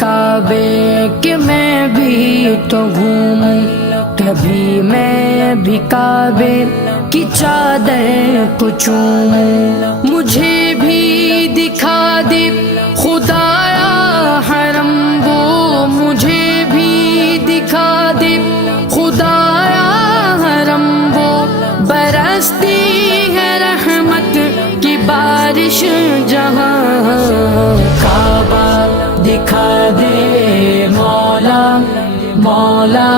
کعبے کہ میں بھی تو گھوموں، کبھی میں بھی کعبے کی چادر کو چوموں، مجھے بھی دکھا دے خدایا حرم وہ، مجھے بھی دکھا دے خدایا حرم وہ، برستی ہے رحمت کی بارش جہاں، کعبہ دکھا دے مولا مولا